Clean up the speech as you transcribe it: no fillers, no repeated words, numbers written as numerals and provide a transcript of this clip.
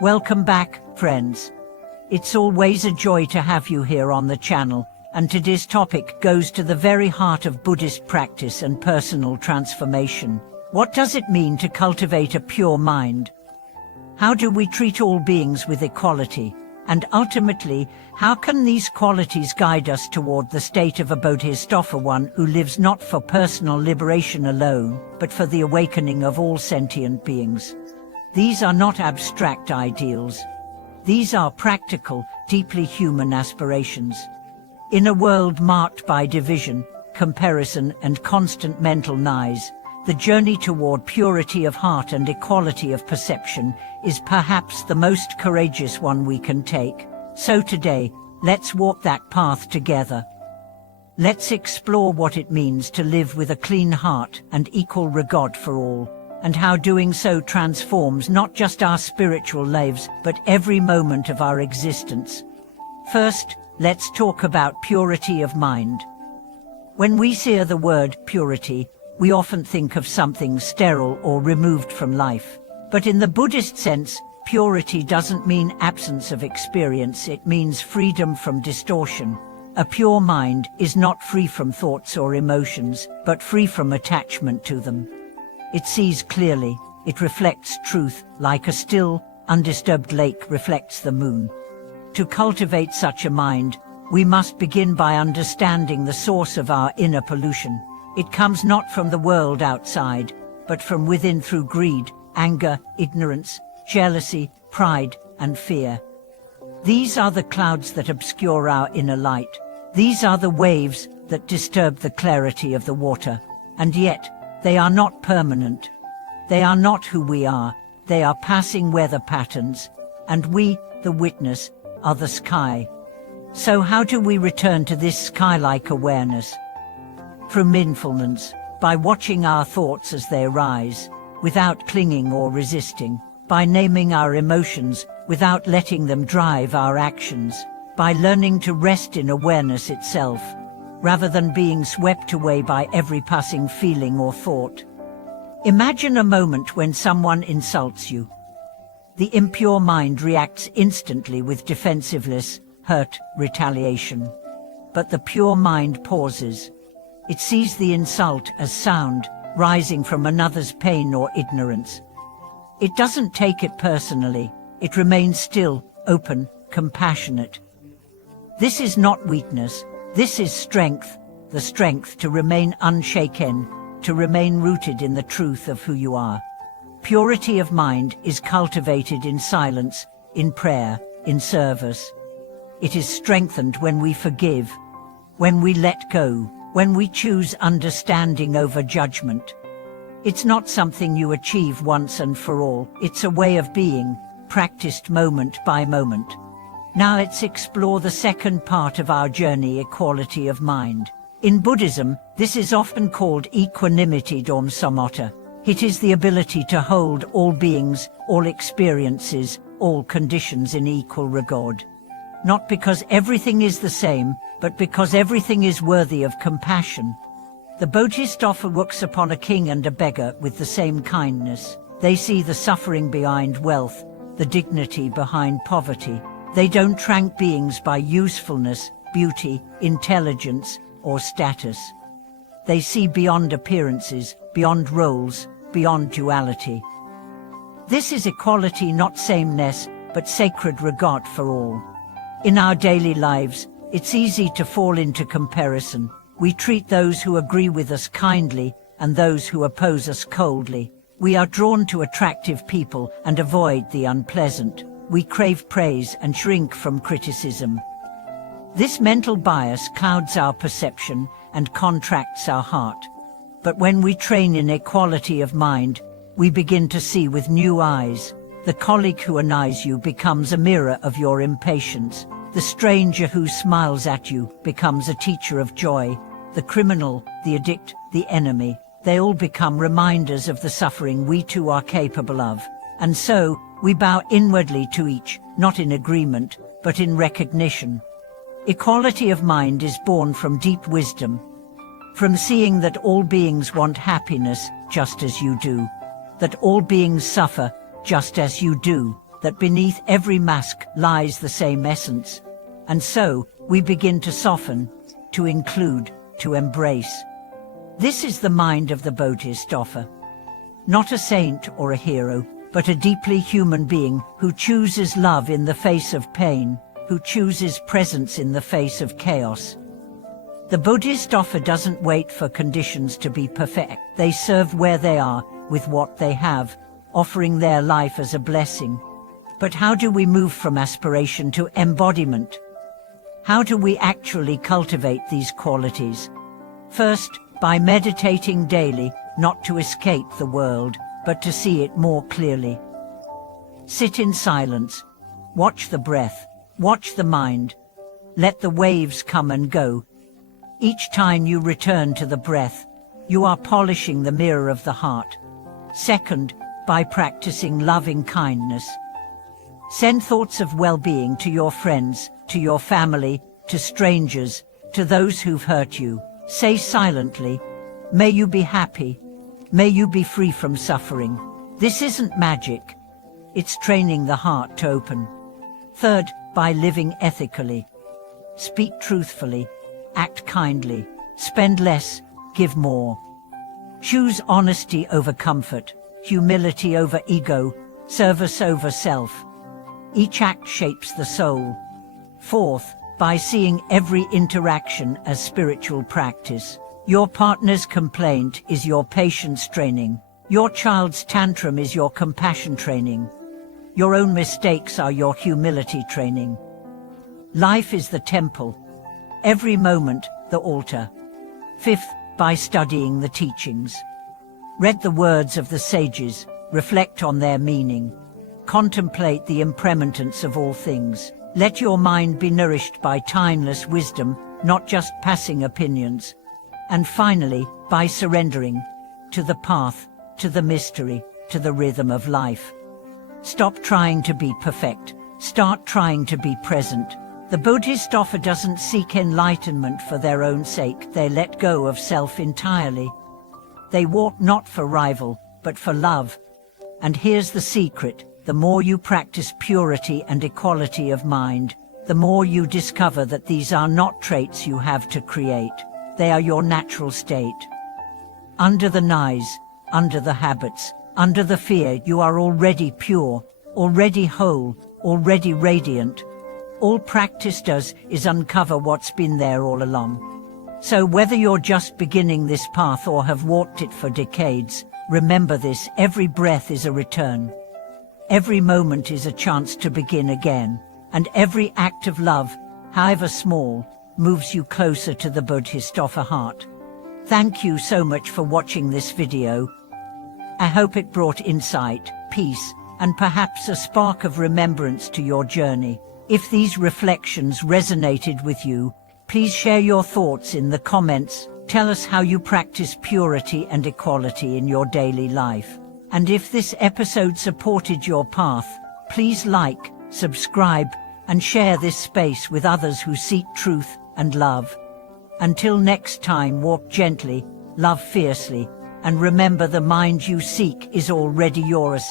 Welcome back, friends. It's always a joy to have you here on the channel, and today's topic goes to the very heart of Buddhist practice and personal transformation. What does it mean to cultivate a pure mind? How do we treat all beings with equality? And ultimately, how can these qualities guide us toward the state of a Bodhisattva, one who lives not for personal liberation alone, but for the awakening of all sentient beings? These are not abstract ideals. These are practical, deeply human aspirations. In a world marked by division, comparison, and constant mental noise, the journey toward purity of heart and equality of perception is perhaps the most courageous one we can take. So today, let's walk that path together. Let's explore what it means to live with a clean heart and equal regard for all, and how doing so transforms not just our spiritual lives, but every moment of our existence. First, let's talk about purity of mind. When we hear the word purity, we often think of something sterile or removed from life. But in the Buddhist sense, purity doesn't mean absence of experience, it means freedom from distortion. A pure mind is not free from thoughts or emotions, but free from attachment to them. It sees clearly, it reflects truth, like a still, undisturbed lake reflects the moon. To cultivate such a mind, we must begin by understanding the source of our inner pollution. It comes not from the world outside, but from within through greed, anger, ignorance, jealousy, pride, and fear. These are the clouds that obscure our inner light. These are the waves that disturb the clarity of the water, and yet, they are not permanent. They are not who we are. They are passing weather patterns, and we, the witness, are the sky. So how do we return to this sky-like awareness? Through mindfulness, by watching our thoughts as they arise, without clinging or resisting, by naming our emotions without letting them drive our actions, by learning to rest in awareness itself, rather than being swept away by every passing feeling or thought. Imagine a moment when someone insults you. The impure mind reacts instantly with defensiveness, hurt, retaliation. But the pure mind pauses. It sees the insult as sound, rising from another's pain or ignorance. It doesn't take it personally. It remains still, open, compassionate. This is not weakness. This is strength, the strength to remain unshaken, to remain rooted in the truth of who you are. Purity of mind is cultivated in silence, in prayer, in service. It is strengthened when we forgive, when we let go, when we choose understanding over judgment. It's not something you achieve once and for all. It's a way of being, practiced moment by moment. Now let's explore the second part of our journey, equality of mind. In Buddhism, this is often called equanimity dom samatha. It is the ability to hold all beings, all experiences, all conditions in equal regard. Not because everything is the same, but because everything is worthy of compassion. The Bodhisattva looks upon a king and a beggar with the same kindness. They see the suffering behind wealth, the dignity behind poverty. They don't rank beings by usefulness, beauty, intelligence, or status. They see beyond appearances, beyond roles, beyond duality. This is equality, not sameness, but sacred regard for all. In our daily lives, it's easy to fall into comparison. We treat those who agree with us kindly and those who oppose us coldly. We are drawn to attractive people and avoid the unpleasant. We crave praise and shrink from criticism. This mental bias clouds our perception and contracts our heart. But when we train in equality of mind, we begin to see with new eyes. The colleague who annoys you becomes a mirror of your impatience. The stranger who smiles at you becomes a teacher of joy. The criminal, the addict, the enemy, they all become reminders of the suffering we too are capable of. And so, we bow inwardly to each, not in agreement, but in recognition. Equality of mind is born from deep wisdom, from seeing that all beings want happiness just as you do, that all beings suffer just as you do, that beneath every mask lies the same essence. And so, we begin to soften, to include, to embrace. This is the mind of the Bodhisattva. Not a saint or a hero, but a deeply human being who chooses love in the face of pain, who chooses presence in the face of chaos. The Bodhisattva doesn't wait for conditions to be perfect. They serve where they are, with what they have, offering their life as a blessing. But how do we move from aspiration to embodiment? How do we actually cultivate these qualities? First, by meditating daily, not to escape the world, but to see it more clearly. Sit in silence. Watch the breath. Watch the mind. Let the waves come and go. Each time you return to the breath, you are polishing the mirror of the heart. Second, by practicing loving kindness. Send thoughts of well-being to your friends, to your family, to strangers, to those who've hurt you. Say silently, "May you be happy. May you be free from suffering." This isn't magic. It's training the heart to open. Third, by living ethically. Speak truthfully. Act kindly. Spend less. Give more. Choose honesty over comfort, humility over ego, service over self. Each act shapes the soul. Fourth, by seeing every interaction as spiritual practice. Your partner's complaint is your patience training. Your child's tantrum is your compassion training. Your own mistakes are your humility training. Life is the temple. Every moment, the altar. Fifth, by studying the teachings. Read the words of the sages, reflect on their meaning. Contemplate the impermanence of all things. Let your mind be nourished by timeless wisdom, not just passing opinions. And finally, by surrendering to the path, to the mystery, to the rhythm of life. Stop trying to be perfect. Start trying to be present. The Bodhisattva doesn't seek enlightenment for their own sake. They let go of self entirely. They walk not for rival, but for love. And here's the secret. The more you practice purity and equality of mind, the more you discover that these are not traits you have to create. They are your natural state. Under the noise, under the habits, under the fear, you are already pure, already whole, already radiant. All practice does is uncover what's been there all along. So whether you're just beginning this path or have walked it for decades, remember this: every breath is a return. Every moment is a chance to begin again, and every act of love, however small, moves you closer to the Bodhisattva heart. Thank you so much for watching this video. I hope it brought insight, peace, and perhaps a spark of remembrance to your journey. If these reflections resonated with you, please share your thoughts in the comments. Tell us how you practice purity and equality in your daily life. And if this episode supported your path, please like, subscribe, and share this space with others who seek truth and love. Until next time, walk gently, love fiercely, and remember the mind you seek is already yours.